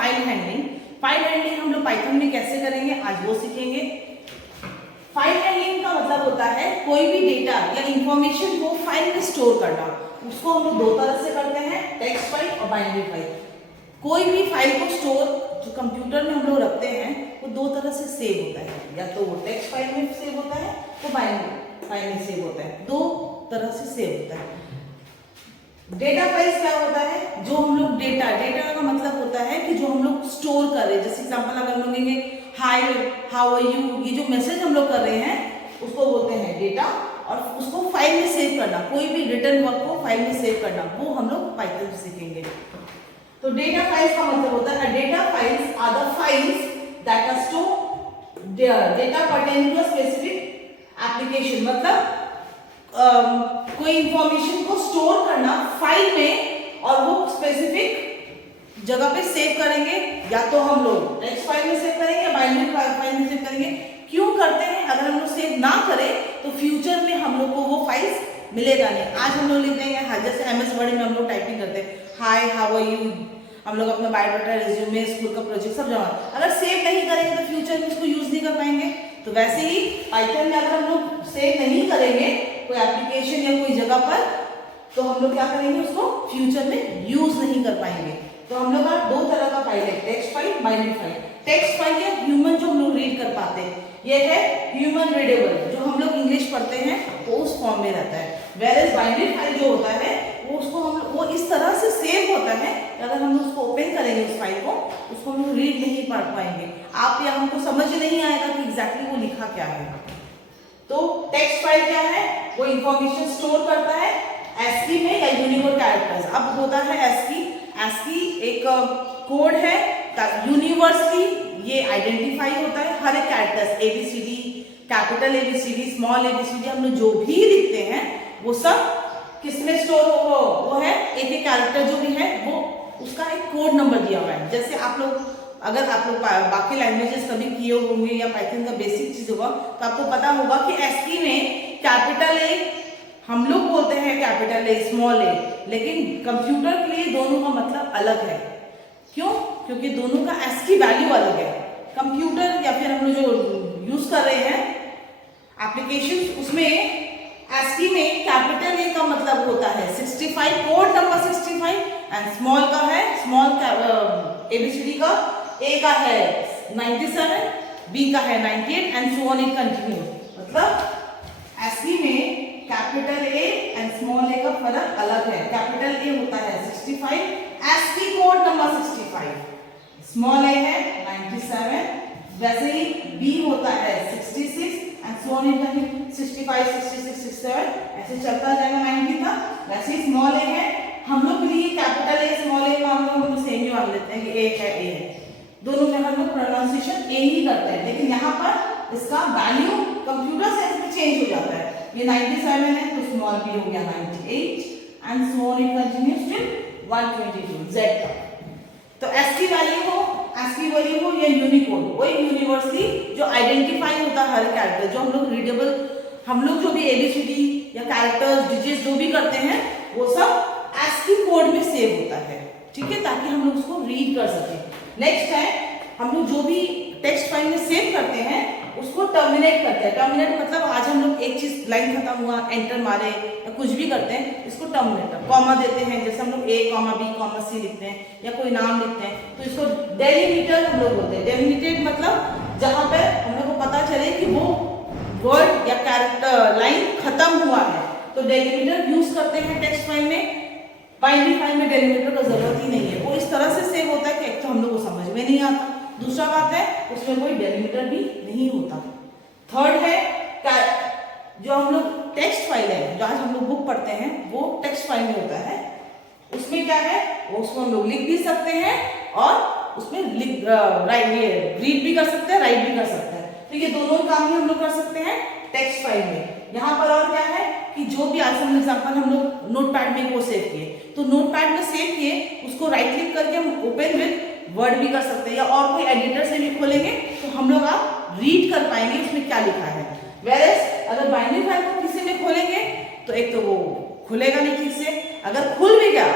File handling. File handling हम लोग Python में कैसे करेंगे आज वो सीखेंगे। फाइल हैंडलिंग का मतलब होता है कोई भी डेटा या इंफॉर्मेशन को फाइल में स्टोर करना। उसको हम लोग दो तरह से करते हैं, टेक्स्ट फाइल और बाइनरी फाइल। कोई भी फाइल को स्टोर जो कंप्यूटर में हम लोग रखते हैं वो दो तरह से सेव होता है, या तो वो टेक्स्ट फाइल में सेव होता है तो बाइनरी फाइल में सेव होता है, दो तरह से सेव होता है। डेटा फाइल्स क्या होता है, जो हम लोग डेटा का मतलब होता है कि जो हम लोग स्टोर कर रहे हैं। जैसे एग्जांपल अगर हम लोग लेंगे हाय हाउ आर यू, ये जो मैसेज हम लोग कर रहे हैं उसको बोलते हैं डेटा, और उसको फाइल में सेव करना, कोई भी रिटर्न वर्क को फाइल में सेव करना, वो हम लोग पाइथन से सीखेंगे। तो डेटा फाइल्स का मतलब होता है data files are the files that are store data pertaining to a specific application. मतलब कोई इंफॉर्मेशन को स्टोर करना फाइल में और वो स्पेसिफिक जगह पे सेव करेंगे, या तो हम लोग टेक्स्ट फाइल में सेव करेंगे या बाइनरी फाइल में सेव करेंगे। क्यों करते हैं, अगर हम लोग सेव ना करें तो फ्यूचर में हम लोग को वो फाइल्स मिलेगा नहीं। आज हम लोग लिख देंगे, जैसे एमएस वर्ड में हम लोग टाइपिंग करते हैं हाय हाउ आर यू, हम लोग अपना बायोडाटा, रिज्यूमे, स्कूल का प्रोजेक्ट सब जमा, अगर सेव नहीं करेंगे तो फ्यूचर में उसको यूज नहीं कर पाएंगे। तो वैसे ही पाइथन में अगर हम लोग सेव नहीं करेंगे कोई एप्लीकेशन या कोई जगह पर, तो हम लोग क्या करेंगे, उसको फ्यूचर में यूज नहीं कर पाएंगे। तो हम लोग का दो तरह का फाइल है, text file, binary file. Text file है ह्यूमन, जो हम लोग रीड कर पाते हैं, ये है ह्यूमन रीडेबल, जो हम लोग इंग्लिश पढ़ते हैं वो उस फॉर्म में रहता है। वेयरएज बाइनरी फाइल जो होता है वो इस तरह से सेव होता है कि अगर हम उसको ओपन करेंगे उस फाइल को, उसको हम रीड नहीं पढ़ पाएंगे, आप या हमको समझ नहीं आएगा कि एग्जैक्टली वो लिखा क्या है। तो टेक्स्ट फाइल क्या है, वो इंफॉर्मेशन स्टोर करता है ASCII में या यूनिकोड कैरेक्टर्स। अब होता है ASCII एक कोड है, यूनिवर्सली ये आइडेंटिफाई होता है। हर एक characters ABCD, capital ABCD, small ABCD, हम लोग जो भी लिखते हैं वो सब किसमें स्टोर हो, वो है एक एक कैरेक्टर जो भी है वो उसका एक कोड नंबर दिया हुआ है। जैसे आप लोग अगर आप लोग बाकी लैंग्वेजेस कभी किए होंगे या पाइथन का बेसिक चीज होगा तो आपको पता होगा कि ASCII में कैपिटल A हम लोग बोलते हैं कैपिटल A, स्मॉल a, लेकिन कंप्यूटर के लिए दोनों का मतलब अलग है। क्यों? क्योंकि दोनों का ASCII वैल्यू अलग है। कंप्यूटर या फिर हम लोग जो यूज कर रहे हैं एप्लीकेशन, उसमें ASCII में कैपिटल A का मतलब होता है 65, कोड नंबर 65, एंड स्मॉल का है, स्मॉल ABCD का A का है 97, B का है 98 and so on, it continue. मतलब ASCII में capital A and small a का फर्क अलग है। कैपिटल A होता है 65, ASCII code number 65, small a है 97, वैसे ही B होता है 66 and so on, it continue 65, 66, 67 ऐसे चलता जाएगा 90 तक। वैसे ही स्मॉल a है, हम लोग के लिए कैपिटल A स्मॉल a का हम लोग सेम ही मान लेते हैं कि A है, दोनों में हम लोग प्रोनाउंसिएशन A ही करते हैं, लेकिन यहाँ पर इसका वैल्यू कंप्यूटर सेंस में चेंज हो जाता है। ये 97 है तो स्मॉल b हो गया 98 and so on, it continues till 122 z तक। तो ASCII वैल्यू हो या यूनिकोड, वही यूनिवर्सली जो आइडेंटिफाई होता है हर कैरेक्टर, जो हम लोग रीडेबल, हम लोग जो भी ABCD या कैरेक्टर्स डिजिट्स जो भी करते हैं वो सब ASCII कोड में सेव होता है, ठीक है, ताकि हम लोग उसको रीड कर सकें। नेक्स्ट है, हम लोग जो भी टेक्स्ट फाइल में सेव करते हैं उसको टर्मिनेट करते हैं। टर्मिनेट मतलब आज हम लोग एक चीज लाइन खत्म हुआ, एंटर मारे या कुछ भी करते हैं, इसको टर्मिनेट, कॉमा देते हैं, जैसे हम लोग A, B, C लिखते हैं या कोई नाम लिखते हैं तो इसको डेलिमिटर हम लोग बोलते हैं। डेलिमिटेड मतलब जहां पे हम लोग को पता चले कि वो वर्ड या कैरेक्टर लाइन खत्म हुआ है, तो डेलिमिटर यूज करते हैं टेक्स्ट फाइल में। बाइनरी फाइल में डेलिमिटर का जरूरत ही नहीं है, वो इस तरह से सेव होता है कि एक तो हम लोग को समझ में नहीं आता, दूसरा बात है उसमें कोई डेलिमिटर भी नहीं होता। थर्ड है जो हम लोग टेक्स्ट फाइल है, जो आज हम लोग बुक पढ़ते हैं वो टेक्स्ट फाइल में होता है। उसमें क्या है, वो उसको हम लोग लिख भी सकते हैं और उसमें रीड भी कर सकते हैं, राइट भी कर सकते हैं। तो ये दोनों काम ही हम लोग कर सकते हैं टेक्स्ट फाइल में। यहाँ पर और क्या है कि जो भी आज हम एग्जाम्पल हम लोग नोटपैड में वो सेव किए, तो नोटपैड में सेव किए उसको राइट क्लिक करके हम ओपन विद वर्ड भी कर सकते हैं, या और कोई एडिटर से भी खोलेंगे तो हम लोग आप रीड कर पाएंगे उसमें क्या लिखा है। वेयरएज अगर बाइनरी फाइल को किसी में खोलेंगे तो एक तो वो खुलेगा नहीं ठीक से, अगर खुल भी गया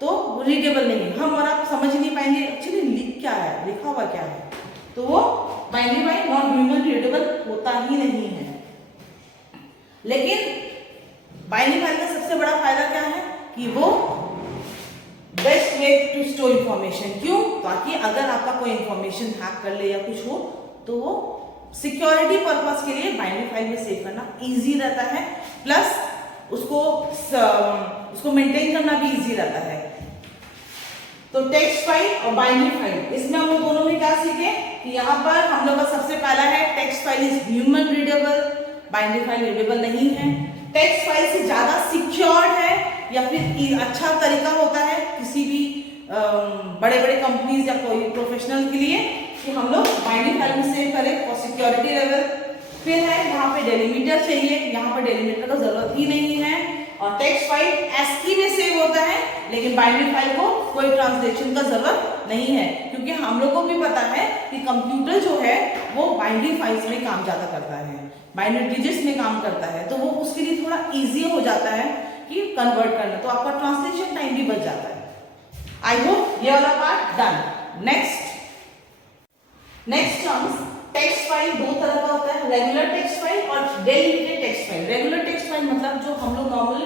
तो रीडेबल नहीं, हम और आप समझ नहीं पाएंगे एक्चुअली क्या है, लिखा हुआ क्या है, तो वो binary file non human readable होता ही नहीं है। लेकिन बाइनरी फाइल का सबसे बड़ा फायदा क्या है कि वो best way to store information. क्यों? ताकि अगर आपका कोई इंफॉर्मेशन हैक कर ले या कुछ हो तो वो सिक्योरिटी पर्पस के लिए बाइनरी फाइल में सेव करना इजी रहता है, प्लस उसको मेंटेन करना भी इजी रहता है। तो टेक्स्ट फाइल और बाइनरी फाइल, इसमें हम लोग दोनों में क्या सीखे कि यहाँ पर हम लोग का सबसे पहला है text file is human readable, binary file readable नहीं है। टेक्स्ट फाइल से ज्यादा सिक्योर्ड है या फिर अच्छा तरीका होता है किसी भी बड़े बड़े कंपनीज या कोई प्रोफेशनल के लिए कि हम लोग बाइनरी फाइल में सेव करें फॉर सिक्योरिटी लेवल। फिर है यहाँ पे डेलीमीटर चाहिए, यहाँ पर डेलीमीटर का जरूरत ही नहीं है। और टेक्स्ट फाइल ASCII में सेव होता है, लेकिन बाइनरी फाइल को कोई ट्रांसलेशन का जरूरत नहीं है, क्योंकि हम लोग को भी पता है कि कंप्यूटर जो है वो बाइनरी फाइल्स में काम ज्यादा करता है, बाइनरी डिजिट्स में काम करता है, तो वो उसके लिए थोड़ा इजी हो जाता है कि कन्वर्ट करना, तो आपका ट्रांसलेशन टाइम भी बच जाता है। आई होप ये वाला part done. Next terms, text file दो तरह का होता है, रेगुलर टेक्स्ट फाइल और delimited text file. Regular text file मतलब जो हम लोग नॉर्मल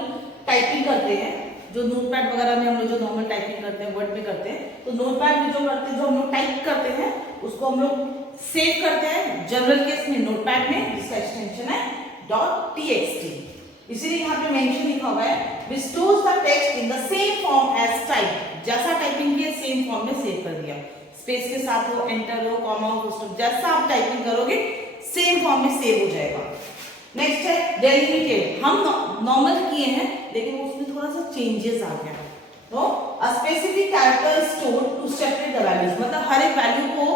टाइपिंग करते हैं, जो नोटपैड वगैरह में हम लोग जो नॉर्मल टाइपिंग करते हैं, वर्ड में करते हैं, तो नोटपैड में जो करते हैं, जो हम लोग टाइप करते हैं उसको हम लोग सेव करते हैं जनरल केस में नोटपैड में, जिसका एक्सटेंशन है .txt। इसीलिए यहाँ पे मेंशन लिखा हुआ है which stores the text in the same form as type, जैसा टाइपिंग किया सेम फॉर्म में सेव कर दिया, स्पेस के साथ हो, एंटर हो, कॉमा हो, फुल स्टॉप, जैसा आप टाइपिंग करोगे सेम फॉर्म में सेव हो जाएगा। नेक्स्ट है डेलिमिटेड, हम नॉर्मल किए हैं लेकिन उसमें थोड़ा सा चेंजेस आ गया। तो a specific character store to separate the values, मतलब हर एक वैल्यू को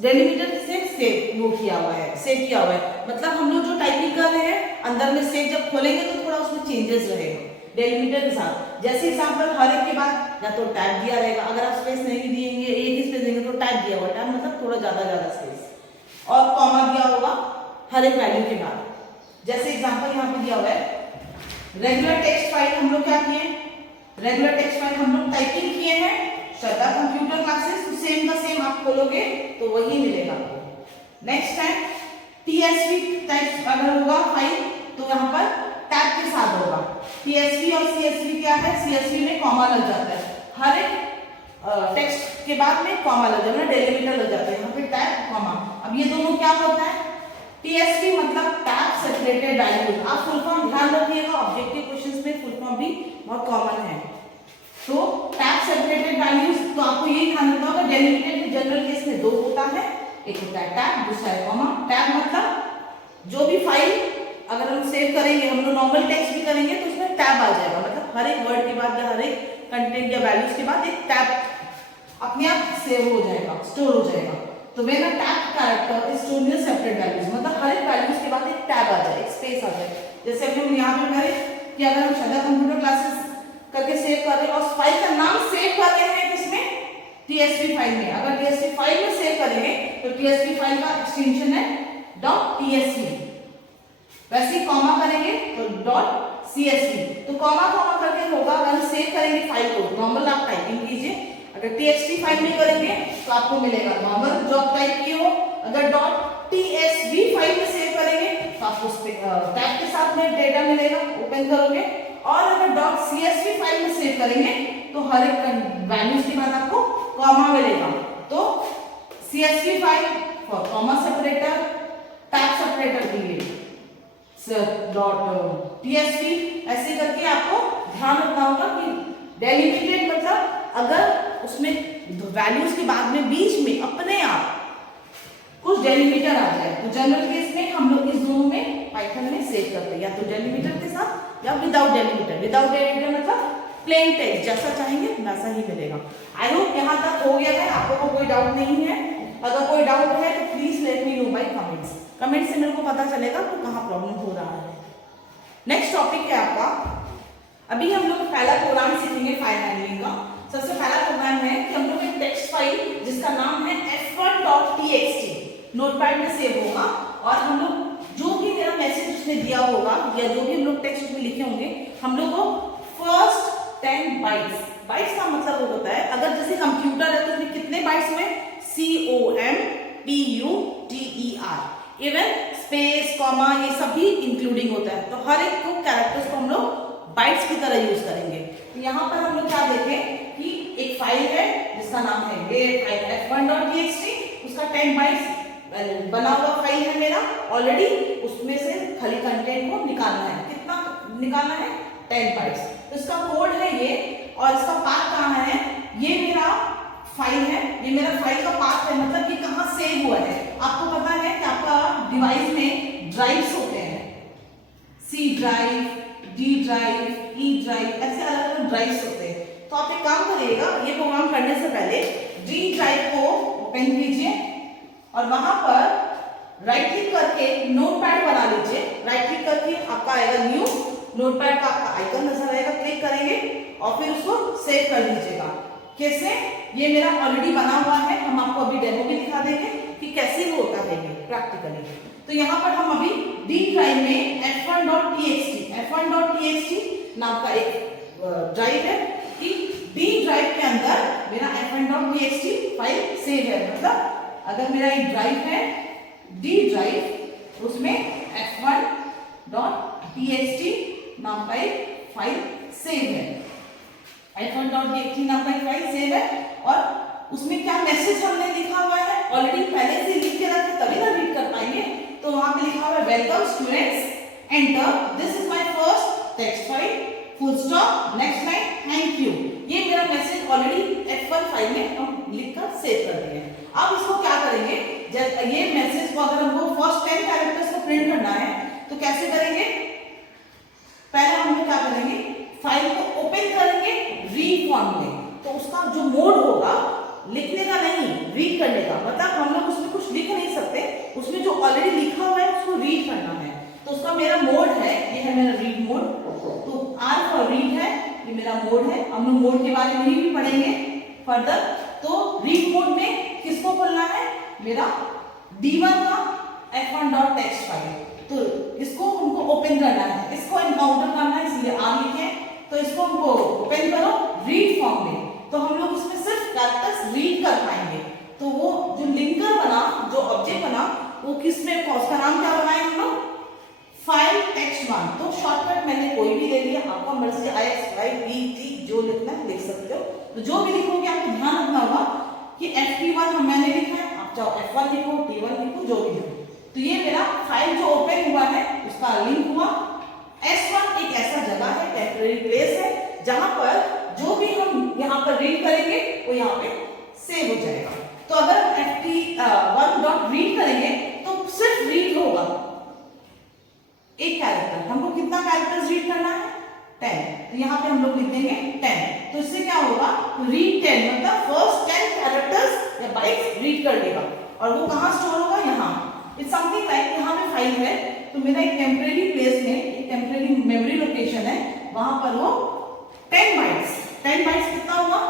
डेलिमिटर से सेव वो किया हुआ है, सेव किया हुआ है, मतलब हम लोग जो टाइपिंग कर रहे हैं अंदर में सेव जब खोलेंगे तो थोड़ा उसमें चेंजेस रहेगा डेलिमिटर के साथ। जैसे एग्जांपल हर एक के बाद या तो टैब दिया रहेगा, अगर आप स्पेस नहीं दिएंगे, एक ही स्पेस देंगे तो टैब दिया हुआ, टैब मतलब थोड़ा ज्यादा स्पेस, और कॉमा दिया होगा हर एक वैल्यू के बाद। जैसे एग्जांपल यहाँ पे दिया हुआ है रेगुलर टेक्स्ट फाइल, हम लोग क्या किए, रेगुलर टेक्स्ट फाइल हम लोग टाइपिंग किए हैं श्रद्धा कंप्यूटर क्लासेस, तो सेम का सेम आप खोलोगे तो वही मिलेगा आपको। नेक्स्ट है TSV टेक्स्ट अगर होगा फाइल तो यहाँ पर टैब के साथ होगा। TSV और CSV क्या है, CSV में कॉमा लग जाता है, हर एक टेक्स्ट के बाद में कॉमा लग जाता है, डेलिमिटर लग जाता है, यहाँ पे टैब कॉमा। अब ये दोनों क्या होता है, TSV मतलब टैब सेपरेटेड वैल्यू, आप फुल फॉर्म ध्यान रखिएगा, ऑब्जेक्टिव क्वेश्चंस में फुल फॉर्म भी बहुत कॉमन है। तो टैब सेपरेटेड वैल्यूज, तो आपको यही ध्यान रखना होगा, डेलिमिटेड में जनरल केस में दो होता है, एक होता है टैब, दूसरा है कॉमा। टैब मतलब जो भी फाइल अगर हम सेव करेंगे, हम लोग नॉर्मल टेक्स्ट भी करेंगे तो उसमें टैब आ जाएगा, मतलब हर एक वर्ड के बाद या हर एक कंटेंट या वैल्यूज के बाद एक टैब अपने आप सेव हो जाएगा, स्टोर हो जाएगा। तो when a tab character is stored in separate values, मतलब हर एक वैल्यूज के बाद एक टैब आ जाए, एक स्पेस आ जाए। जैसे अभी हम यहाँ पे करें कि अगर हम श्रद्धा कंप्यूटर क्लासेस करके सेव कर रहे हैं और फाइल का नाम सेव कर रहे हैं किसमें, TSV फाइल में, अगर TSV फाइल में सेव करेंगे तो TSV फाइल का एक्सटेंशन है .tsv, वैसे कॉमा करेंगे तो .csv, तो कॉमा करके होगा। अगर सेव करेंगे फाइल को नॉर्मल आप टाइपिंग कीजिए, अगर TXT फाइल में करेंगे तो आपको मिलेगा नॉर्मल जो आप टाइप किए हो, अगर .tsv फाइल में सेव करेंगे तो आपको टैब के साथ में डेटा मिलेगा, ओपन करोगे, और अगर .csv फाइल में सेव करेंगे तो हर एक वैल्यूज के बाद आपको कॉमा मिलेगा। तो CSV file for comma separator, tab separator के लिए .tsv, ऐसे करके आपको ध्यान रखना होगा कि डेलिमिटेड मतलब अगर उसमें वैल्यूज के बाद में बीच में अपने आप कुछ डेलिमिटर आ जाए, तो जनरल केस में हम लोग इस दोनों में पाइथन में सेव करते हैं, या तो डेलिमिटर के साथ या विदाउट डेलिमिटर। विदाउट डेलिमिटर मतलब प्लेन टेक्स्ट जैसा चाहेंगे वैसा ही मिलेगा। आई होप यहाँ तक हो गया है, आपको कोई डाउट नहीं है। अगर कोई डाउट है तो please let me know by comments, comment से मेरे को पता चलेगा तो कहाँ प्रॉब्लम हो रहा है। नेक्स्ट टॉपिक है आपका, अभी हम लोग पहला प्रोग्राम सीखेंगे फाइल हैंडलिंग का। सबसे पहला प्रोग्राम है कि हम लोग एक टेक्स्ट फाइल जिसका नाम है f1.txt नोटपैड में सेव होगा, और हम लोग जो भी मेरा मैसेज उसमें दिया होगा या जो भी हम लोग टेक्स्ट उसमें लिखे होंगे, हम लोग को फर्स्ट 10 बाइट्स, बाइट्स का मतलब वो होता है अगर जैसे कंप्यूटर है तो उसमें कितने कितने बाइट्स हुए? COMPUTER। इवन स्पेस, कॉमा, ये सब भी इंक्लूडिंग होता है। तो हर एक को कैरेक्टर्स को हम लोग बाइट्स की तरह यूज करेंगे। तो यहाँ पर हम लोग क्या देखें कि एक फाइल है जिसका नाम है ये फाइल f1.txt, उसका 10 बाइट्स बना हुआ फाइल है मेरा ऑलरेडी, उसमें से खाली कंटेंट को निकालना है। कितना निकालना है? 10 बाइट्स। तो इसका कोड है ये, और इसका पाथ कहाँ है? ये मेरा फाइल है, ये मेरा फाइल का पाथ है, मतलब ये कहाँ सेव हुआ है। आपको पता है कि आपका डिवाइस में ड्राइव्स होते हैं, C drive, D drive, E drive, ऐसे अलग अलग ड्राइव्स होते हैं। तो आप एक काम करिएगा, ये प्रोग्राम करने से पहले डी ड्राइव को ओपन कीजिए और वहां पर राइट क्लिक करके नोटपैड बना लीजिए। राइट क्लिक करके आपका आएगा न्यू, नोटपैड का आपका आइकन नजर आएगा, क्लिक करेंगे और फिर उसको सेव कर लीजिएगा। कैसे? ये मेरा ऑलरेडी बना हुआ है, हम आपको अभी डेमो भी दिखा देंगे कि कैसे वो होता है ये प्रैक्टिकली। तो यहाँ पर हम अभी डी ड्राइव में f1.txt नाम का एक ड्राइव है कि डी ड्राइव के अंदर मेरा f1.txt फाइल सेव है। मतलब अगर मेरा एक ड्राइव है डी ड्राइव, उसमें f1.txt नाम का एक फाइल सेव है, f1.txt नाम का एक फाइल सेव है। और उसमें क्या मैसेज हमने लिखा हुआ है, ऑलरेडी पहले से लिख के रखे तभी ना रीड कर पाएंगे। तो वहां पे लिखा हुआ है welcome students, enter, this is my first text file, full stop, next line, thank you. ये मेरा मैसेज ऑलरेडी f1 फाइल में हम लिखकर सेव कर दिए। अब इसको क्या करेंगे, ये मैसेज को अगर हमको फर्स्ट 10 कैरेक्टर्स को प्रिंट करना है तो कैसे करेंगे? पहले हम लोग क्या करेंगे, फाइल को ओपन करेंगे रीड फॉर्म में। तो उसका जो मोड होगा लिखने का नहीं, रीड करने का। मतलब हम लोग उसमें कुछ लिख नहीं सकते, उसमें जो ऑलरेडी लिखा हुआ है उसको रीड करना है। तो उसका मेरा मोड है, ये है मेरा रीड मोड। तो R फॉर रीड है, ये मेरा मोड है। हम लोग मोड के बारे में भी पढ़ेंगे फर्दर। तो रीड मोड में किसको खोलना है? मेरा D1 का f1.txt फाइल। तो इसको हमको ओपन करना है, इसको एनकाउंटर करना है, इसलिए R लिखे। तो इसको हमको ओपन करो रीड फॉर्म में। तो हम लोग उसमें सिर्फ कैरेक्टर्स रीड कर पाएंगे। तो वो जो लिंकर बना, जो ऑब्जेक्ट बना, वो किसमें, उसका नाम क्या बनाए हम लोग? File text one. तो शॉर्टकट मैंने कोई भी ले लिया, आपका मर्जी IXYBT जो लिखना है लिख सकते हो। तो जो भी लिखोगे आपको ध्यान रखना होगा कि FT1 मैंने लिखा है, आप चाहो F1 लिखो, T1 लिखो, जो भी लिखो। तो ये मेरा फाइल जो ओपन हुआ है उसका लिंक हुआ। S1 एक ऐसा जगह है, टेम्परेरी प्लेस है, जहां पर जो भी हम यहाँ पर रीड करेंगे वो यहाँ पे सेव हो जाएगा। तो अगर FT1.read करेंगे तो सिर्फ रीड होगा एक कैरेक्टर। हमको कितना कैरेक्टर्स रीड करना है? 10। तो यहाँ पे हम लोग लिख देंगे 10। तो इससे क्या होगा, रीड 10 मतलब फर्स्ट 10 कैरेक्टर्स या बाइट्स रीड कर लेगा। और वो कहाँ स्टोर होगा? यहाँ। इट्स समथिंग लाइक यहाँ पे फाइल है, तो मेरा एक टेम्परेरी प्लेस में, एक टेम्परेरी मेमोरी लोकेशन है, वहां पर वो 10 बाइट्स कितना हुआ?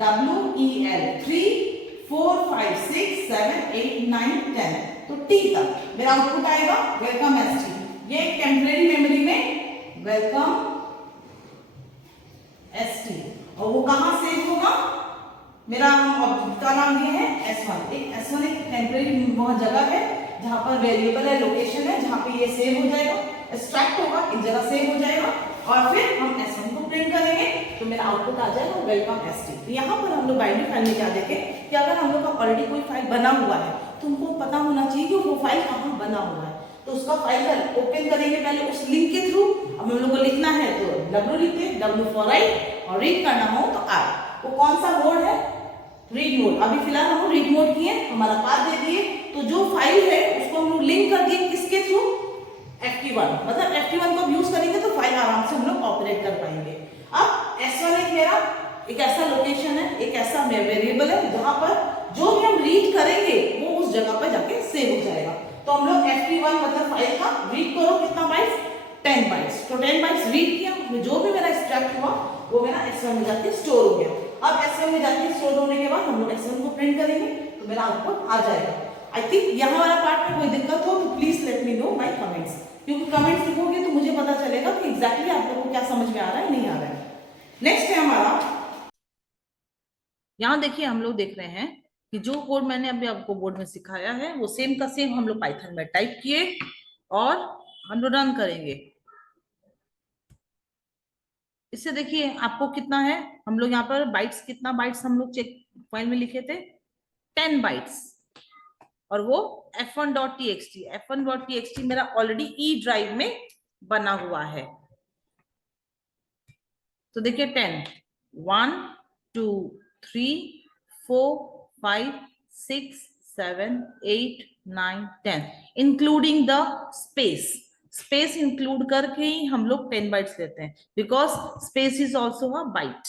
WEL 3 4 5 6 7 8 9 10। तो T तक मेरा आउटपुट आएगा वेलकम ST। ये एक टेम्परेरी मेमोरी में वेलकम ST। और वो कहां सेव होगा? मेरा ऑब्जेक्ट का नाम ये है S1। एक S1 एक टेम्परेरी वह जगह है जहां पर वेरिएबल है, लोकेशन है, जहां पे ये सेव हो जाएगा, एक्सट्रैक्ट होगा, इस जगह सेव हो जाएगा। और फिर हम S1 को प्रिंट करेंगे तो मेरा आउटपुट आ जाएगा वेलकम ST। तो यहाँ पर हम लोग बाइनरी फाइल में क्या देखें कि अगर हम लोग का ऑलरेडी कोई फाइल बना हुआ है तो हमको पता होना चाहिए कि वो फाइल कहाँ बना हुआ है। तो उसका फाइल का ओपन करेंगे पहले उस लिंक के थ्रू। अब हम लोग को लिखना है तो W लिखते हैं, W फॉर राइट, और रीड करना हो तो R। वो कौन सा मोड है? Read mode. अभी फिलहाल हम रीड मोड किए, हमारा पाथ दे दिए। तो जो फाइल है उसको हम लोग लिंक कर दिए किसके थ्रू? FT1। मतलब FT1 को यूज करेंगे तो फाइल आराम से हम लोग ऑपरेट कर पाएंगे। अब S1 एक मेरा एक ऐसा लोकेशन है, एक ऐसा वेरिएबल है जहां पर जो भी हम रीड करेंगे वो उस जगह पर जाके सेव हो जाएगा। तो हम लोग FT1 मतलब फाइल का रीड करो कितना बाइट्स? 10 बाइट्स। तो 10 बाइट्स रीड किया, उसमें जो भी मेरा एक्सट्रैक्ट हुआ वो मेरा S1 में जाके स्टोर हो गया। अब S1 में जाके स्टोर होने के बाद हम लोग S1 को प्रिंट करेंगे तो मेरा आउटपुट आ जाएगा। आई थिंक यहाँ वाला पार्ट में कोई दिक्कत हो तो please let me know by comments, क्योंकि कमेंट्स लिखोगे तो मुझे पता चलेगा कि एग्जैक्टली आप लोगों को क्या समझ में आ रहा है, नहीं आ रहा है। नेक्स्ट है हमारा यहाँ देखिए हम लोग देख रहे हैं कि जो कोड मैंने अभी आपको बोर्ड में सिखाया है वो सेम का सेम हम लोग पाइथन में टाइप किए और हम लोग रन करेंगे। इससे देखिए आपको कितना है, हम लोग यहाँ पर बाइट्स, कितना बाइट्स हम लोग चेक फाइल में लिखे थे, 10 बाइट्स, और वो f1.txt, f1.txt मेरा ऑलरेडी ई ड्राइव में बना हुआ है। तो देखिए 10, 1 2 3 4 5 6 7 8 9 10 including the space. Space include करके ही हम लोग 10 बाइट्स लेते हैं, because space is also a byte.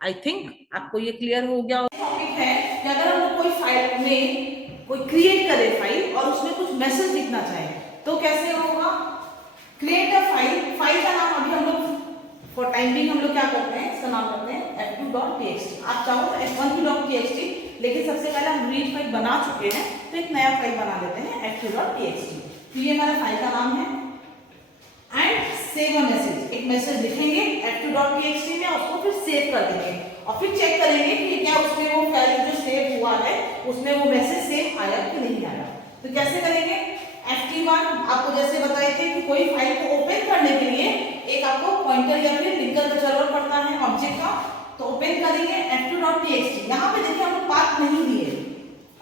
I think आपको ये क्लियर हो गया। टॉपिक है कि अगर हम लोग कोई फाइल में कोई क्रिएट करे फाइल और उसमें कुछ मैसेज लिखना चाहे तो कैसे होगा। क्रिएट अ फाइल, फाइल का नाम अभी हम लोग फॉर टाइम बिंग हम लोग क्या करते हैं, इसका नाम करते हैं f2.txt। आप चाहो तो f1.txt, लेकिन सबसे पहले हम रीड फाइल बना चुके हैं तो एक नया फाइल बना लेते हैं f2.txt। तो ये हमारा फाइल का नाम है एंड सेव अ मैसेज, एक मैसेज लिखेंगे f2.txt में, उसको फिर सेव कर देंगे और फिर चेक करेंगे कि क्या उसमें वो फाइल जो सेव हुआ है उसमें वो मैसेज सेव आया कि नहीं आया। तो कैसे करेंगे, ft1 आपको जैसे बताए थे कि कोई फाइल को ओपन करने के लिए एक आपको पॉइंटर या फिर लिंकर का जरूरत पड़ता है ऑब्जेक्ट का, तो ओपन करेंगे f2.txt। यहाँ पे देखिए हम पाथ नहीं दिए,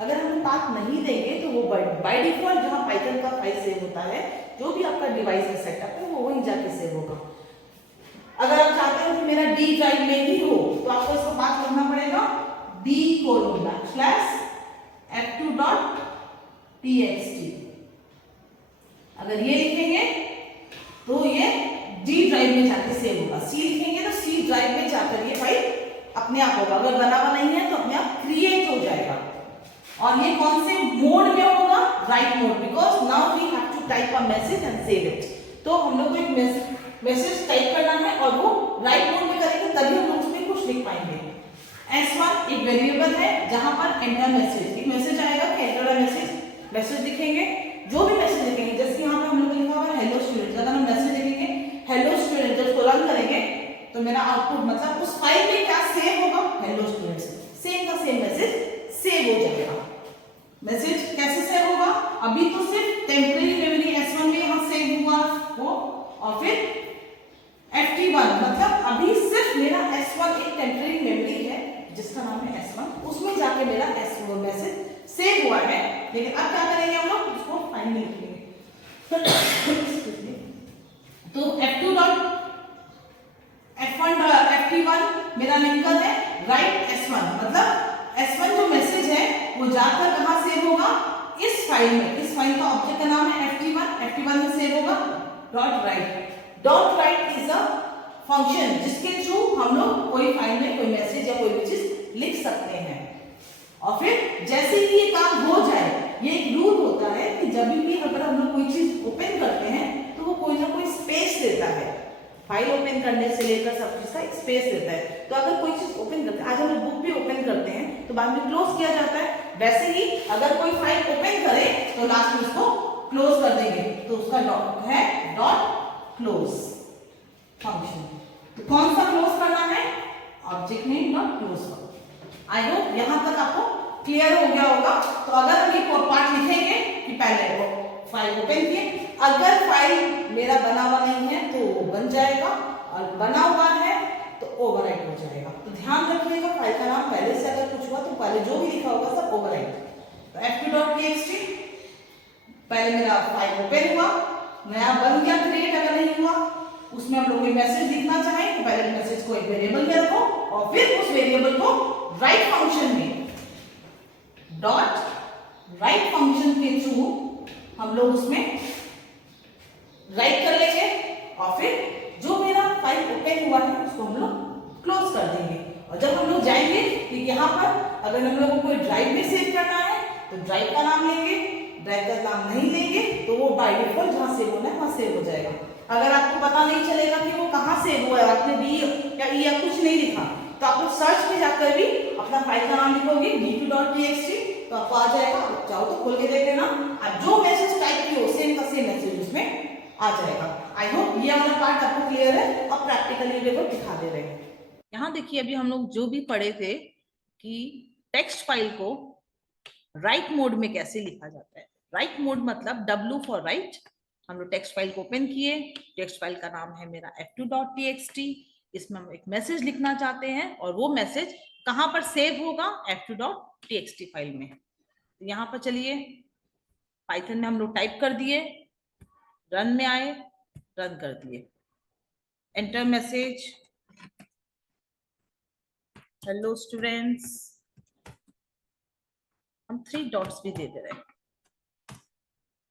अगर हम पाथ नहीं देंगे तो वो बाय डिफॉल्ट जहाँ पाइथन का फाइल सेव होता है, जो भी आपका डिवाइस का सेटअप है वो वहीं जाके सेव होगा। अगर आप चाहते हो कि मेरा डी ड्राइव में ही हो तो आपको इसको पाथ लिखना पड़ेगा d:f2.txt। अगर ये लिखेंगे तो ये डी ड्राइव में जाके सेव होगा, सी लिखेंगे तो सी ड्राइव में जाकर ये फाइल अपने आप होगा। अगर बना हुआ नहीं है तो अपने आप क्रिएट हो जाएगा। और ये कौन से मोड में होगा, write mode, because now we have to type a message and save it. तो हम लोग को एक मैसेज टाइप करना है और वो राइट मोड में करेंगे तभी हम लोग उसमें कुछ लिख पाएंगे। s1 एक वेरिएबल है जहां पर एंटर मैसेज, एक मैसेज आएगा कि एंटर अ मैसेज लिखेंगे, जो भी मैसेज लिखेंगे, जैसे यहाँ पे हम लोग लिखा हुआ है हेलो स्टूडेंट, अगर हम मैसेज लिखेंगे हेलो स्टूडेंट, जब उसको रन करेंगे तो मेरा आउटपुट मतलब उस फाइल में क्या सेव होगा, हेलो स्टूडेंट्स, सेम का सेम मैसेज सेव हो जाएगा। मैसेज कैसे सेव होगा, अभी तो सिर्फ टेम्परेरी मेमोरी s1 में यहाँ सेव हुआ वो, और फिर ft1 मतलब अभी सिर्फ मेरा s1 एक टेम्परेरी मेमोरी है जिसका नाम है s1, उसमें जाके मेरा s1 मैसेज सेव हुआ है। लेकिन अब क्या करेंगे हम लोग, उसको फाइल में लिखेंगे। तो ft1 मेरा लिंकर है राइट s1, मतलब s1 जो मैसेज है वो जाकर कहां सेव होगा, इस फाइल में। इस फाइल का ऑब्जेक्ट का नाम है ft1 में सेव होगा dot right is a function जिसके थ्रू हम लोग कोई फाइल में कोई मैसेज या कोई भी चीज लिख सकते हैं। और फिर जैसे ही ये काम हो जाए, ये एक रूल होता है कि जब भी अगर हम लोग कोई चीज ओपन करते हैं तो वो कोई ना कोई स्पेस देता है, फाइल ओपन करने से लेकर सब चीज का एक स्पेस देता है। तो अगर कोई चीज ओपन करते हैं, आज हम लोग बुक भी ओपन करते हैं तो बाद में क्लोज किया जाता है, वैसे ही अगर कोई फाइल ओपन करे तो लास्ट में उसको क्लोज कर देंगे, तो उसका है डॉट क्लोज फंक्शन। तो कौन सा क्लोज करना है, object name dot close. I hope यहां तक आपको क्लियर हो गया होगा। तो अगर हम ये पार्ट लिखेंगे कि पहले वो फाइल ओपन किए, अगर फाइल मेरा बना हुआ नहीं है तो वो बन जाएगा, और बना हुआ है तो ओवरराइट हो जाएगा। तो ध्यान रखिएगा, फाइल का नाम पहले से अगर कुछ हुआ तो पहले जो भी लिखा होगा सब ओवरराइट। तो f2.txt पहले मेरा फाइल ओपन हुआ, नया बन गया क्रिएट, अगर नहीं हुआ उसमें हम लोग कोई मैसेज लिखना चाहें तो पहले मैसेज को एक वेरिएबल में रखो और फिर उस वेरिएबल को राइट फंक्शन में डॉट राइट फंक्शन के थ्रू हम लोग उसमें राइट कर लेंगे, और फिर जो मेरा फाइल ओपन हुआ है उसको हम लोग क्लोज कर देंगे। और जब हम लोग जाएंगे कि यहाँ पर अगर हम लोग को कोई ड्राइव में सेव करना है तो ड्राइव का नाम लेंगे, ड्राइव का नाम नहीं लेंगे तो वो बाय डिफॉल्ट जहाँ सेव होना है वहाँ सेव हो जाएगा। अगर आपको पता नहीं चलेगा कि वो कहाँ सेव हुआ है, आपने डी या ई या कुछ नहीं लिखा, तो आप लोग सर्च में जाकर भी अपना फाइल का नाम लिखोगे d2.txt तो आपको आ जाएगा। आप चाहो तो खोल के देख लेना, आप जो मैसेज टाइप किए हो सेम का सेम मैसेज उसमें आ जाएगा। आई होप ये वाला पार्ट आपको क्लियर है। अब प्रैक्टिकली देखो दिखा दे रहे हैं। यहाँ देखिए अभी हम लोग जो भी पढ़े थे कि टेक्स्ट फाइल को राइट मोड में कैसे लिखा जाता है। राइट मोड मतलब W फॉर राइट। हम लोग टेक्स्ट फाइल को ओपन किए, टेक्स्ट फाइल का नाम है मेरा f2.txt। इसमें हम एक मैसेज लिखना चाहते हैं और वो मैसेज कहां पर सेव होगा, f2.txt फाइल में। तो यहाँ पर चलिए पाइथन में हम लोग टाइप कर दिए, रन में आए, रन कर दिए, एंटर मैसेज, हेलो स्टूडेंट्स। हम 3 डॉट्स भी दे दे रहे हैं,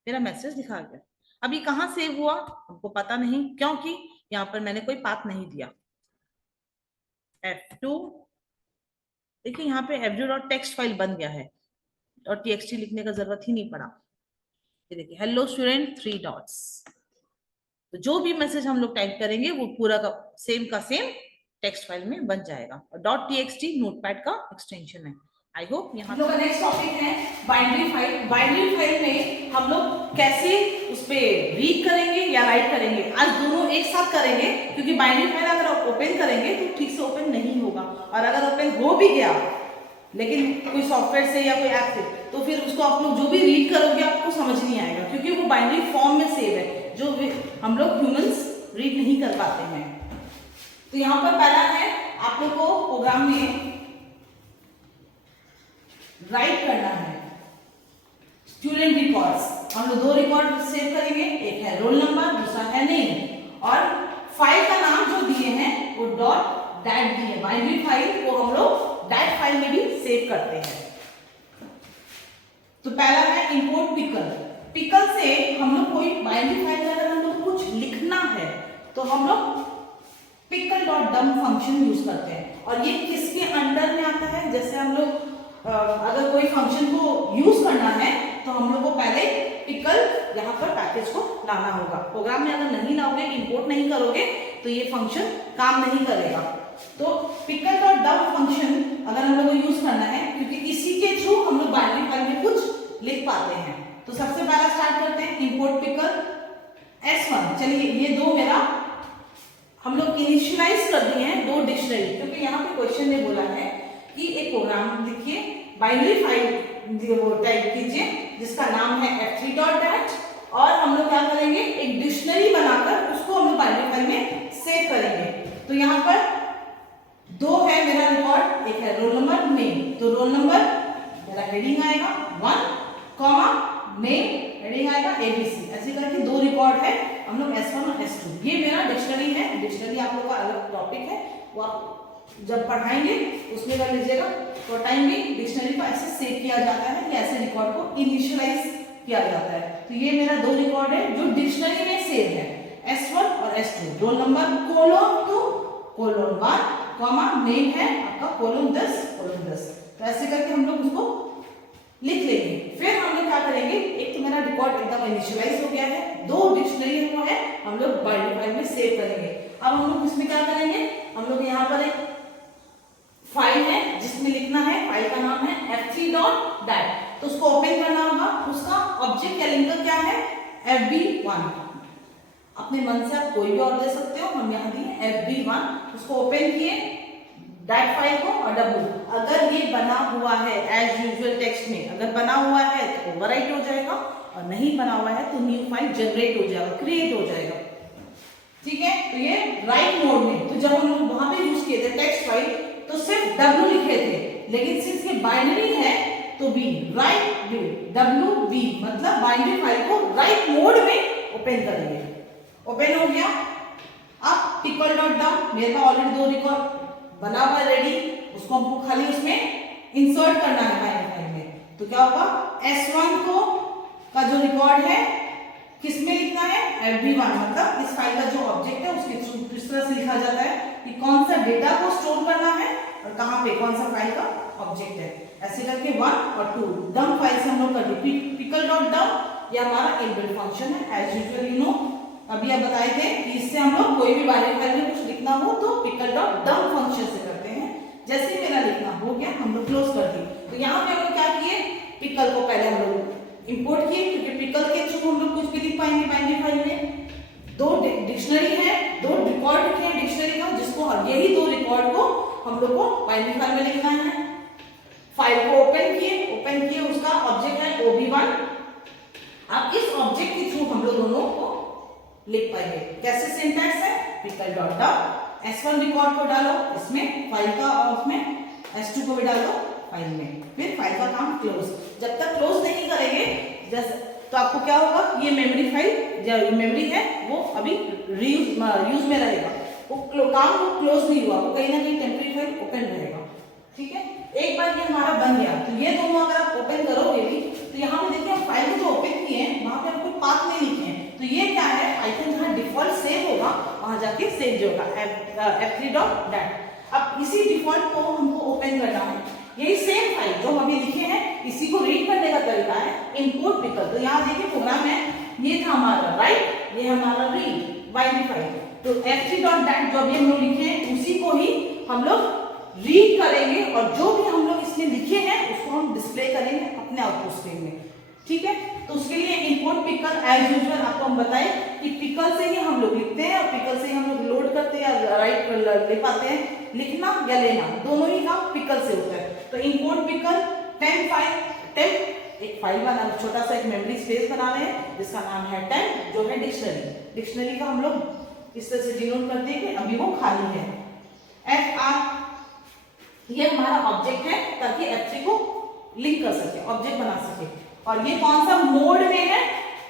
मेरा मैसेज दिखा गया। अब ये कहां सेव हुआ हमको पता नहीं, क्योंकि यहाँ पर मैंने कोई पाथ नहीं दिया। F2, देखिए यहाँ पे f2.txt फाइल बन गया है और txt लिखने का जरूरत ही नहीं पड़ा। ये देखिए हेलो स्टूडेंट 3 डॉट्स। तो जो भी मैसेज हम लोग टाइप करेंगे वो पूरा का सेम टेक्स्ट फाइल में बन जाएगा। और .txt नोटपैड का एक्सटेंशन है। आई होप यहाँ का नेक्स्ट टॉपिक है बाइनरी फाइल। बाइनरी फाइल में हम लोग कैसे उस पे रीड करेंगे या राइट करेंगे, आज दोनों एक साथ करेंगे, क्योंकि बाइनरी फाइल अगर आप ओपन करेंगे तो ठीक से ओपन नहीं होगा, और अगर ओपन हो भी गया लेकिन कोई सॉफ्टवेयर से या कोई ऐप से, तो फिर उसको आप लोग जो भी रीड करोगे आपको समझ नहीं आएगा, क्योंकि वो बाइनरी फॉर्म में सेव है जो हम लोग ह्यूमंस रीड नहीं कर पाते हैं। तो यहाँ पर पहला है आप लोग को प्रोग्राम में राइट करना है स्टूडेंट रिकॉर्ड्स। हम लोग 2 रिकॉर्ड सेव करेंगे, एक है रोल नंबर, दूसरा है नेम, और फाइल का नाम जो दिए हैं वो .dat दिए। बाइनरी फाइल को हम लोग dat फाइल में भी सेव करते हैं। तो पहला है इंपोर्ट पिकल। पिकल से हम लोग कोई बाइनरी फाइल में अगर हम लोग कुछ लिखना है तो हम लोग pickle.dump फंक्शन यूज करते हैं, और ये किसके अंडर में आता है, जैसे हम लोग अगर कोई फंक्शन को यूज करना है तो हम लोग को पहले पिकल यहाँ पर पैकेज को लाना होगा। प्रोग्राम में अगर नहीं लाओगे, इंपोर्ट नहीं करोगे तो ये फंक्शन काम नहीं करेगा। तो pickle.dump फंक्शन अगर हम लोग को यूज करना है, क्योंकि इसी के थ्रू हम लोग बाइनरी फाइल में कुछ लिख पाते हैं। तो सबसे पहला स्टार्ट करते हैं इंपोर्ट पिकल S1। चलिए ये 2 मेरा हम लोग इनिशियलाइज कर दिए हैं 2 डिक्शनरी, क्योंकि यहाँ पे क्वेश्चन ने बोला है कि एक प्रोग्राम लिखिए, बाइनरी फाइल टाइप कीजिए जिसका नाम है f3.dat, और हम लोग क्या करेंगे एक डिक्शनरी बनाकर उसको हम लोग बाइनरी फाइल में सेव करेंगे। तो यहाँ पर 2 है मेरा रिकॉर्ड, एक है रोल नंबर, नेम। तो रोल नंबर मेरा हेडिंग आएगा 1, कॉमा नेम हेडिंग आएगा ABC। ऐसे करके 2 रिकॉर्ड है हम लोग S1 और S2। ये मेरा डिक्शनरी है। डिक्शनरी आप लोग का अलग टॉपिक है, वो आप जब पढ़ाएंगे उसमें कर लीजिएगा। तो टाइम में डिक्शनरी को ऐसे सेव किया जाता है कि ऐसे रिकॉर्ड को इनिशियलाइज किया जाता है। तो ये मेरा 2 रिकॉर्ड है जो डिक्शनरी में सेव है, S1 और S2। Roll number :2 :1, comma name है आपका :10 तो ऐसे करके हम लोग उसको लिख लेंगे। फिर हम लोग क्या करेंगे, एक तो मेरा रिकॉर्ड एकदम इनिशियलाइज हो गया है, 2 डिक्शनरी हुआ है, हम लोग बाइनरी फाइल में सेव करेंगे। अब हम लोग इसमें क्या करेंगे, हम लोग यहाँ पर एक फाइल है जिसमें लिखना है, फाइल का नाम है f3.dat। तो उसको ओपन करना होगा, उसका ऑब्जेक्ट या लिंकर क्या है fb1। अपने मन से आप कोई भी और दे सकते हो, हम यहाँ दिए fb1। उसको ओपन किए dat फाइल को, और w अगर ये बना हुआ है एज यूजुअल टेक्स्ट में, अगर बना हुआ है तो ओवरराइट हो जाएगा, और नहीं बना हुआ है तो न्यू फाइल जनरेट हो जाएगा, क्रिएट हो जाएगा। ठीक है, तो ये राइट मोड में। तो जब हम लोग वहां पे यूज किए थे टेक्स्ट फाइल तो सिर्फ W लिखे थे, लेकिन सिंस ये बाइनरी है तो B, राइट WB मतलब बाइनरी फाइल को राइट मोड में ओपन करेंगे। ओपन हो गया। अब pickle.dump मेरे पास ऑलरेडी 2 रिकॉर्ड बना हुआ है रेडी, उसको हमको खाली उसमें इंसर्ट करना है बाइनरी फाइल में। तो क्या होगा, S1 को का जो रिकॉर्ड है किसमें लिखना है fb1, मतलब इस फाइल का जो ऑब्जेक्ट है उसके थ्रू किस तरह से लिखा जाता है कि कौन सा डेटा को स्टोर करना है और कहां पे कौन सा फाइल का ऑब्जेक्ट है। ऐसे करके 1 और 2 डंप फाइल से हम लोग कर दी। pickle.dump ये हमारा इनबिल्ट फंक्शन है एज यूजुअल यू नो। अभी आप बताए थे कि इससे हम लोग कोई भी बाइनरी फाइल में कुछ लिखना हो तो pickle.dump फंक्शन से करते हैं। जैसे मेरा लिखना हो गया हम लोग क्लोज कर दी। तो यहाँ पे हम लोग क्या किए, पिकल को पहले हम लोग इंपोर्ट किए, क्योंकि पिकल के थ्रू हम लोग कुछ भी लिख पाएंगे बाइनरी फाइल में। 2 डिक्शनरी है, 2 रिकॉर्ड लिखे हैं डिक्शनरी का, जिसको यही 2 रिकॉर्ड को हम लोग को बाइनरी फाइल में लिखना है। फाइल को ओपन किए, उसका ऑब्जेक्ट है OB1। अब इस ऑब्जेक्ट के थ्रू हम लोग दोनों को लिख पाएंगे। कैसे सिंटैक्स है, pickle dot the S1 record को डालो इसमें फाइल का, और उसमें S2 को भी डालो फाइल में, फिर फाइल का काम क्लोज। जब तक क्लोज नहीं करेंगे जैसे तो आपको क्या होगा, ये मेमोरी फाइल जो मेमोरी है वो अभी यूज में रहेगा, वो काम वो क्लोज नहीं हुआ, वो कहीं ना कहीं टेम्परेरी फाइल ओपन रहेगा। ठीक है, एक बार ये हमारा बन गया तो ये दोनों अगर आप ओपन करोगे भी तो यहाँ पे देखिए हम फाइल को जो ओपन किए हैं वहां पे आपको पाथ नहीं लिखे हैं, तो ये क्या है, पाइथन जहाँ डिफॉल्ट सेव होगा वहां जाके सेव जो होगा f3.dat। अब इसी डिफॉल्ट को हमको ओपन करना है, यही सेम फाइल जो हम अभी लिखे हैं इसी को रीड करने का तरीका है इंपोर्ट पिकल। तो यहाँ देखिए प्रोग्राम है, ये था हमारा राइट, ये हमारा रीड बाइनरी फाइल, तो f3.dat जो अभी हम लोग लिखे हैं उसी को ही हम लोग रीड करेंगे और जो भी हम लोग इसमें लिखे हैं उसको हम डिस्प्ले करेंगे अपने आउटपुट स्क्रीन में। ठीक है, तो उसके लिए इंपोर्ट पिकल एज यूजुअल आपको हम बताएं कि पिकल से ही हम लोग लिखते हैं और पिकल से ही हम लोग लोड करते हैं या राइट ले पाते हैं, लिखना या लेना दोनों ही काम पिकल से होता है। तो इंपोर्ट पिकल टेम्प एक फाइल बना, छोटा सा एक मेमोरी स्पेस बना रहे हैं जिसका नाम है टेम्प, जो है डिक्शनरी का हम लोग इस तरह से डिनोट करते हैं कि अभी वो खाली है। FR ये हमारा ऑब्जेक्ट है ताकि F3 को लिंक कर सके, ऑब्जेक्ट बना सके। और ये कौन सा मोड में है,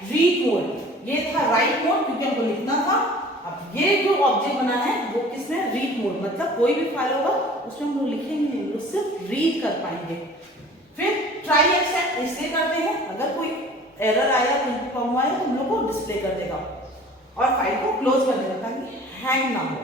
रीड मोड, ये था राइट मोड क्योंकि हमको लिखना था। अब ये जो ऑब्जेक्ट बना है वो किसमें, रीड मोड, मतलब कोई भी फाइल होगा उसमें हम लोग लिखेंगे नहीं, वो सिर्फ रीड कर पाएंगे। फिर ट्राई एक्सेप्ट इसलिए करते हैं अगर कोई एरर आया, कोई प्रॉब्लम आया तो हम लोग को डिस्प्ले कर देगा और फाइल को क्लोज कर देगा ताकि हैंग ना हो।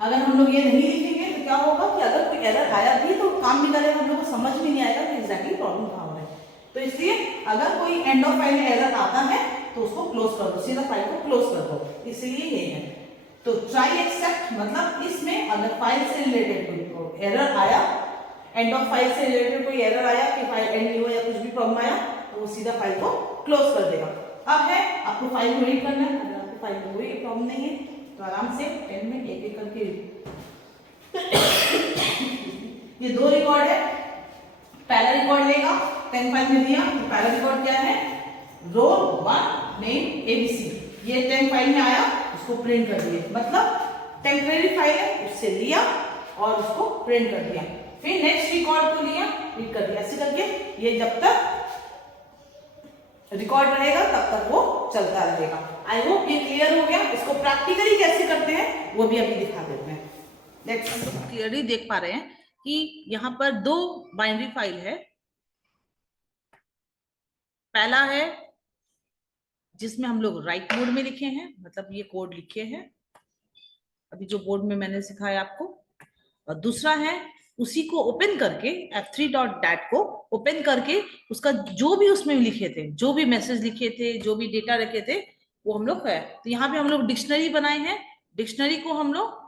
अगर हम लोग ये नहीं लिखेंगे तो क्या होगा कि अगर कोई एरर आया भी तो काम नहीं करेगा, हम लोग को समझ भी नहीं आएगा कि एग्जैक्टली प्रॉब्लम कहाँ हो रहा है। तो इसलिए अगर कोई एंड ऑफ फाइल में एरर आता है तो उसको क्लोज कर दो, सीधा फाइल को क्लोज कर दो, इसलिए ये है। तो ट्राई एक्सेप्ट मतलब इसमें अगर फाइल से रिलेटेड कोई एरर आया, एंड ऑफ फाइल से रिलेटेड कोई एरर आया कि फाइल एंड नहीं हुआ या कुछ भी प्रॉब्लम आया तो वो सीधा फाइल को क्लोज कर देगा। अब है आपको फाइल को रीड करना है, अगर आपको फाइल में कोई प्रॉब्लम नहीं है तो आराम से 10 में एक एक करके ये दो रिकॉर्ड है, पहला रिकॉर्ड लेगा 10 फाइल में दिया तो पहला रिकॉर्ड क्या है, रो 1 नेम ABC, ये 10 फाइल में आया उसको प्रिंट कर दिए, मतलब टेम्परेरी फाइल है उससे लिया और उसको प्रिंट कर दिया। फिर नेक्स्ट रिकॉर्ड को लिया, रीड कर दिया, ऐसे करके ये जब तक रिकॉर्ड रहेगा तब तक वो चलता रहेगा। आई होप ये क्लियर हो गया। इसको प्रैक्टिकली कैसे करते हैं वो भी अभी दिखा देते हैं। नेक्स्ट क्लियरली देख पा रहे हैं कि यहाँ पर दो बाइनरी फाइल है, पहला है जिसमें हम लोग राइट मोड में लिखे हैं, मतलब ये कोड लिखे हैं अभी जो बोर्ड में मैंने सिखाया आपको, और दूसरा है उसी को ओपन करके f3.dat को ओपन करके उसका जो भी उसमें लिखे थे, जो भी मैसेज लिखे थे, जो भी डेटा रखे थे वो हम लोग है। तो यहाँ पे हम लोग डिक्शनरी बनाए हैं, डिक्शनरी को हम लोग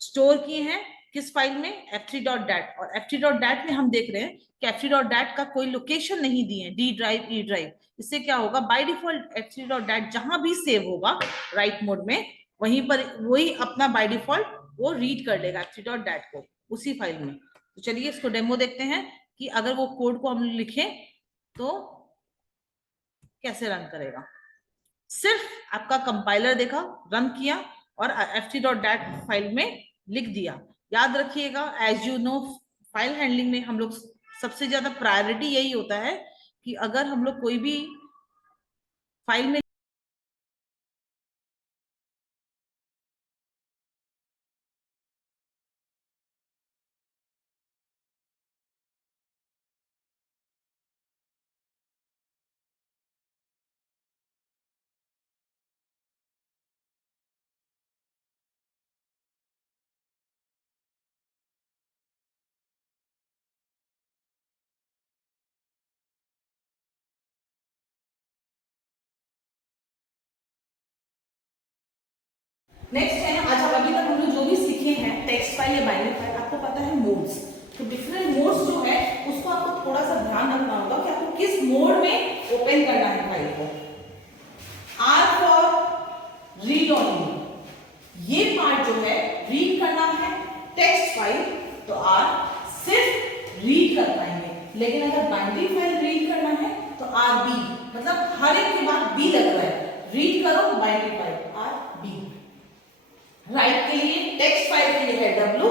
स्टोर किए हैं किस फाइल में, f3.dat, और f3.dat में हम देख रहे हैं कि f3.dat का कोई लोकेशन नहीं दिए हैं, D ड्राइव E ड्राइव। इससे क्या होगा, बाय डिफॉल्ट f3.dat जहां भी सेव होगा राइट मोड में वहीं पर वही अपना बाय डिफॉल्ट वो रीड कर लेगा f3.dat को उसी फाइल में। तो चलिए इसको डेमो देखते हैं कि अगर वो कोड को हम लिखें तो कैसे रन करेगा। सिर्फ आपका कंपाइलर देखा, रन किया और f3.dat फाइल में लिख दिया। याद रखिएगा as you know file handling में हम लोग सबसे ज्यादा प्रायोरिटी यही होता है कि अगर हम लोग कोई भी फाइल में नेक्स्ट है, आज अभी तक हम लोग जो भी सीखे हैं टेक्स्ट फाइल या बाइनरी फाइल, आपको पता है मोड्स, तो डिफरेंट मोड्स जो है उसको आपको थोड़ा सा ध्यान रखना होगा कि आपको किस मोड में ओपन करना है फाइल को। R फॉर रीड ओनली, ये पार्ट जो है रीड करना है टेक्स्ट फाइल तो R, रीड कर पाएंगे। लेकिन अगर बाइनरी फाइल रीड करना है तो RB, मतलब हर एक के बाद B लग रहा है, रीड करो बाइनरी फाइल RB। राइट के लिए, टेक्स्ट फाइल के लिए है W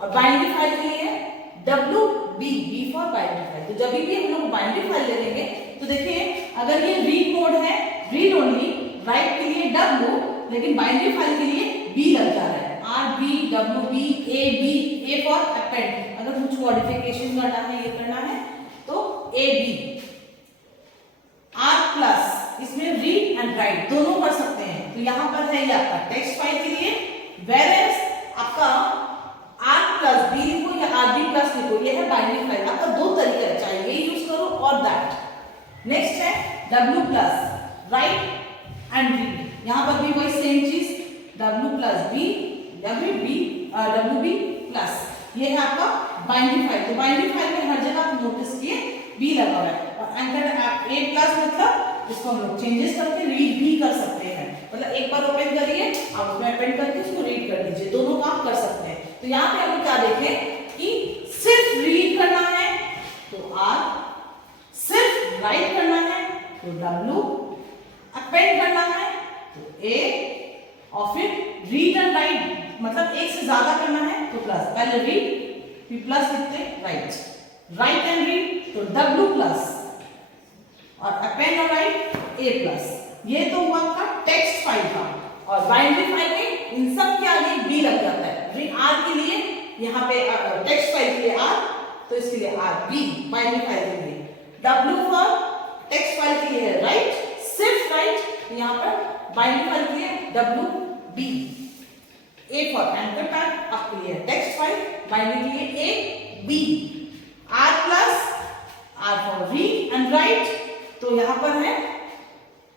और बाइनरी फाइल के लिए है WB, B for binary file. तो जब भी हम लोग बाइनरी फाइल ले लेंगे तो देखिए अगर ये रीड मोड है, रीड ओनली, राइट के लिए W, लेकिन बाइनरी फाइल के लिए B लग जा रहा है, RB, WB, AB, A for append. अगर कुछ मॉडिफिकेशन करना है, ये करना है तो AB। R प्लस, इसमें रीड एंड राइट दोनों कर सकते हैं। तो यहाँ पर है ये आपका टेक्स्ट फाइल के लिए, वेयरएज आपका R प्लस B लिखो या RB प्लस लिखो, ये है बाइनरी फाइल। आपका दो तरीका है, चाहे ये यूज करो और दैट। नेक्स्ट है W plus, right and read. यहाँ पर भी वही सेम चीज, W plus B, WB plus, ये है आपका बाइनरी फाइल। तो बाइनरी फाइल में हर जगह आप नोटिस किए B लगा हुआ है। और एंकर A प्लस मतलब इसको हम लोग चेंजेस करके रीड भी कर सकते हैं, मतलब एक बार ओपन करिए, आप उसमें अपेंड करके उसको रीड कर दीजिए, दोनों काम कर सकते हैं। तो यहाँ पे हम क्या देखें कि सिर्फ रीड करना है तो R, सिर्फ राइट करना है तो W, अपेंड करना है तो A, और फिर रीड एंड राइट मतलब एक से ज्यादा करना है तो प्लस, पहले रीड फिर प्लस लिखते राइट, राइट एंड रीड तो W प्लस, और अपेंड और राइट A प्लस। ये तो हुआ आपका टेक्स्ट फाइल का। और बाइनरी फाइल में इन सब के आगे B लग जाता है। R के लिए यहाँ पे टेक्स्ट फाइल के लिए R, तो इसके लिए RB, बाइनरी फाइल के लिए। W फॉर टेक्स्ट फाइल के लिए है राइट, सिर्फ राइट, यहाँ पर बाइनरी फाइल के लिए WB। A for anchor tag आपके लिए टेक्स्ट फाइल, बाइनरी के लिए AB। R plus, R for read and right, तो यहाँ पर है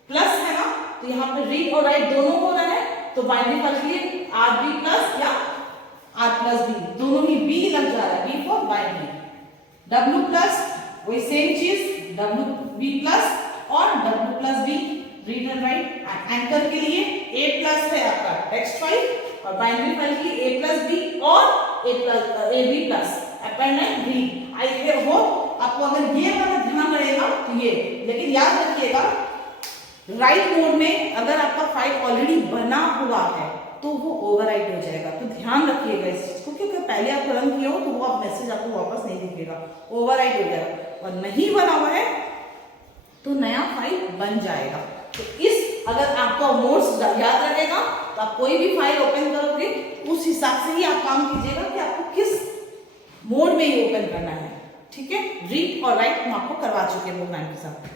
प्लस है ना, तो यहाँ पर रीड और राइट दोनों हो रहा है, तो बाइनरी फाइल के लिए RB प्लस या R प्लस B, दोनों ही B लग जा रहा है, B for binary. W plus वही सेम चीज, WB प्लस और W plus B, read and right. Anchor के लिए A प्लस है आपका टेक्स्ट फाइल, और बाइनरी फाइल के लिए A प्लस B और AB plus, append and read. I hope आपको अगर ये वाला ध्यान रहेगा तो ये, लेकिन याद रखिएगा राइट मोड में अगर आपका फाइल ऑलरेडी बना हुआ है तो वो ओवरराइट हो जाएगा। तो ध्यान रखिएगा इस चीज को, क्योंकि पहले आप रन किए हो तो वो आप मैसेज आपको वापस नहीं दिखेगा, ओवरराइट हो जाएगा। और नहीं बना हुआ है तो नया फाइल बन जाएगा। तो इस अगर आपका मोड्स याद रहेगा तो आप कोई भी फाइल ओपन करोगे उस हिसाब से ही आप काम कीजिएगा कि आपको किस मोड में ही ओपन करना है। ठीक है, रीड और राइट हम आपको करवा चुके हैं प्रोग्राम के साथ।